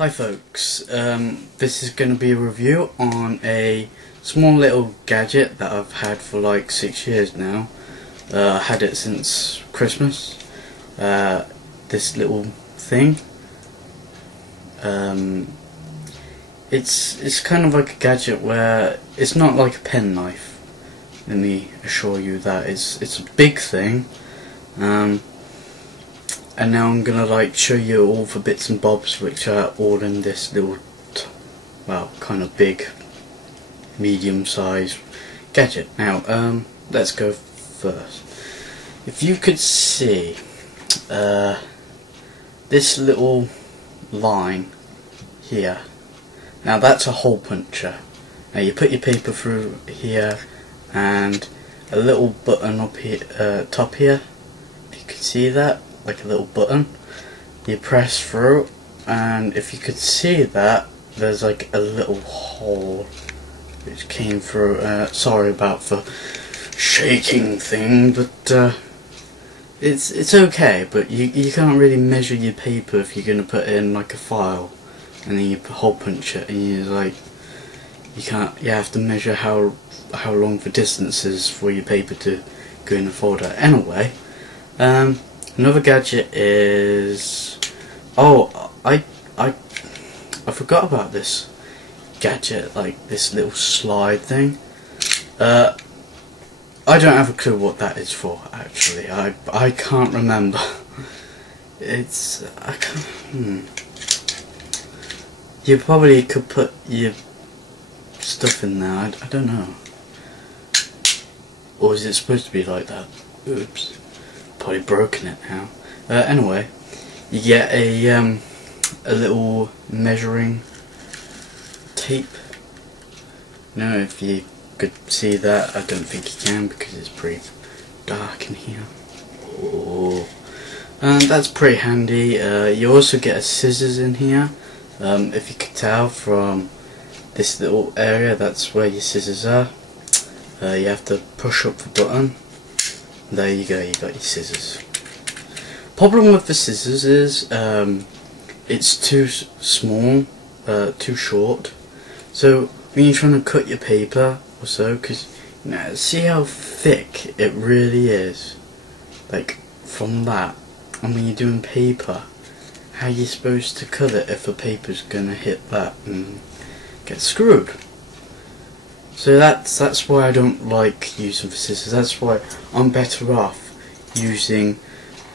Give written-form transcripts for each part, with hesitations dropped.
Hi folks, this is going to be a review on a small little gadget that I've had for like 6 years now. I had it since Christmas. This little thing. It's kind of like a gadget where it's not like a pen knife. Let me assure you that it's a big thing. And now I'm gonna like show you all the bits and bobs which are all in this little, well, kind of big, medium-sized gadget. Now, let's go first. If you could see this little line here, now that's a hole puncher. Now you put your paper through here, and a little button up here, top here. If you could see that. Like a little button, you press through, and if you could see that, there's like a little hole which came through. Sorry about the shaking thing, but it's okay. But you can't really measure your paper if you're gonna put it in like a file, and then you hole punch it, and you like you have to measure how long the distance is for your paper to go in the folder. Anyway, another gadget is, I forgot about this gadget, like this little slide thing. I don't have a clue what that is for, actually. I can't remember. You probably could put your stuff in there. I don't know. Or is it supposed to be like that? Oops. Probably broken it now. Anyway, you get a little measuring tape. Now, if you could see that, I don't think you can because it's pretty dark in here. Oh, and that's pretty handy. You also get a scissors in here. If you could tell from this little area, that's where your scissors are. You have to push up the button. There you go, you got your scissors. Problem with the scissors is it's too small, too short. So when you're trying to cut your paper or so, because see how thick it really is, like from that. And when you're doing paper, how are you supposed to cut it if the paper's gonna hit that and get screwed? So that's why I don't like using the scissors. That's why I'm better off using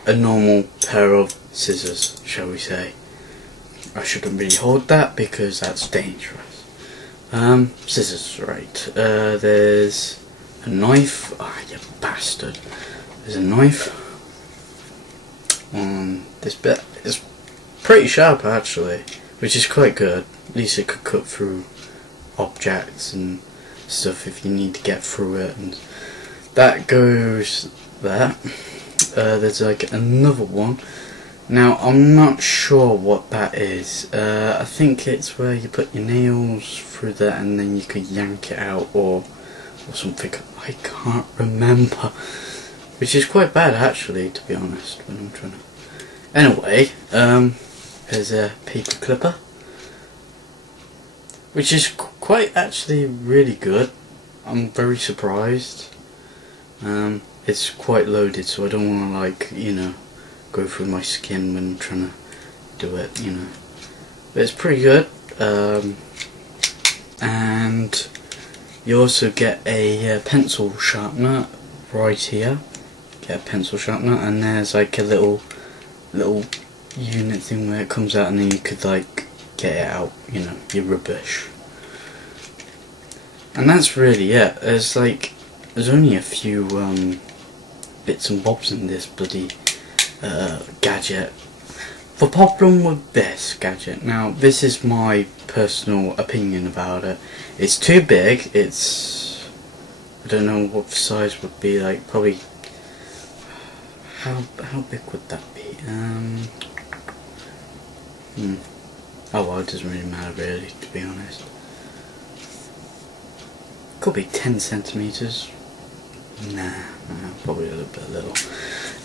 a normal pair of scissors, shall we say. I shouldn't really hold that because that's dangerous. Scissors, right. There's a knife. Ah, you bastard. There's a knife on this bit. It's pretty sharp actually, which is quite good. At least it could cut through objects and stuff if you need to get through it, and that goes there. There's like another one. Now I'm not sure what that is. I think it's where you put your nails through that and then you could yank it out or something. I can't remember, which is quite bad actually, to be honest, when I'm trying to. Anyway, there's a paper clipper, which is quite actually really good. I'm very surprised. It's quite loaded, so I don't want to like, go through my skin when I'm trying to do it, But it's pretty good. And you also get a pencil sharpener right here. Get a pencil sharpener, and there's like a little unit thing where it comes out, and then you could like get it out, your rubbish. And that's really it. There's only a few bits and bobs in this bloody gadget. The problem with this gadget, now this is my personal opinion about it, it's too big. It's, I don't know what the size would be, like probably, how big would that be? Oh well, it doesn't really matter really, to be honest. Could be 10 centimeters. Nah, probably a little.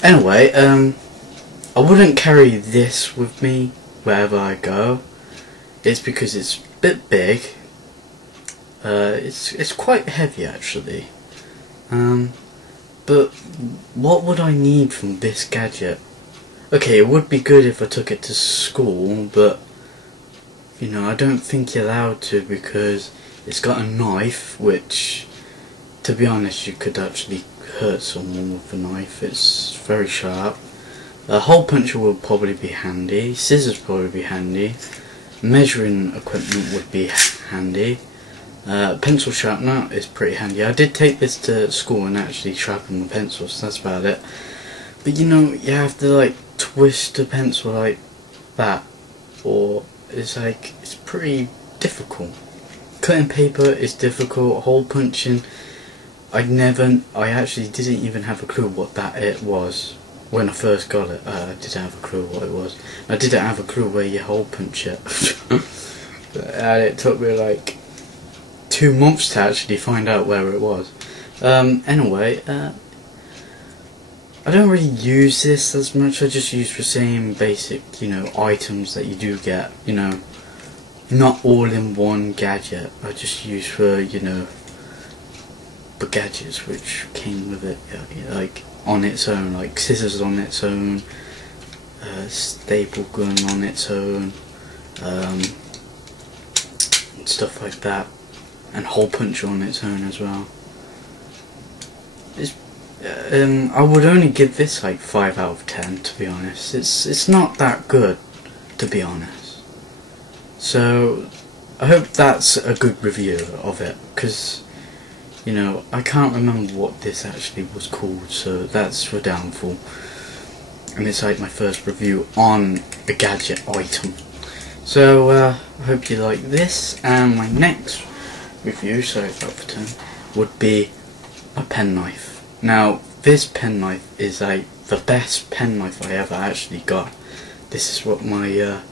Anyway, I wouldn't carry this with me wherever I go. is because it's a bit big. It's quite heavy actually. But what would I need from this gadget? Okay, it would be good if I took it to school, but you know, I don't think you're allowed to because it's got a knife, which, to be honest, you could actually hurt someone with a knife. It's very sharp. A hole puncher would probably be handy. Scissors probably be handy. Measuring equipment would be handy. Pencil sharpener is pretty handy. I did take this to school and actually sharpen my pencils. That's about it. But you know, you have to like twist a pencil like that, or it's pretty difficult. Cutting paper is difficult. Hole punching, I actually didn't even have a clue what it was when I first got it. I didn't have a clue what it was. I didn't have a clue where you hole punch it. And it took me like 2 months to actually find out where it was. Anyway, I don't really use this as much. I just use the same basic, you know, items that you do get, you know, not all in one gadget. I just use for, you know, the gadgets which came with it, like on its own, like scissors on its own, staple gun on its own, stuff like that, and hole puncher on its own as well. I would only give this like 5 out of 10, to be honest. It's not that good, to be honest. So I hope that's a good review of it, because you know, I can't remember what this actually was called, so that's the downfall. And it's like my first review on a gadget item. So I hope you like this, and my next review, sorry about the term, would be a penknife. Now this penknife is like the best penknife I ever actually got. This is what my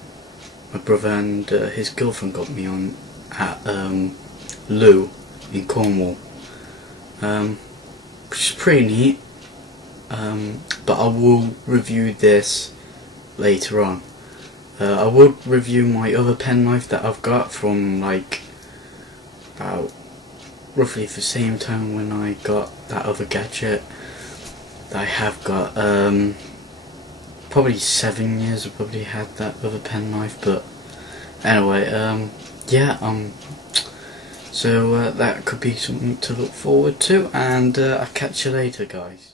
brother and his girlfriend got me on at Lou in Cornwall, which is pretty neat. But I will review this later on. I will review my other penknife that I've got from like about roughly the same time when I got that other gadget that I have got. Probably 7 years I probably had that other penknife, but anyway, yeah, so that could be something to look forward to, and I'll catch you later, guys.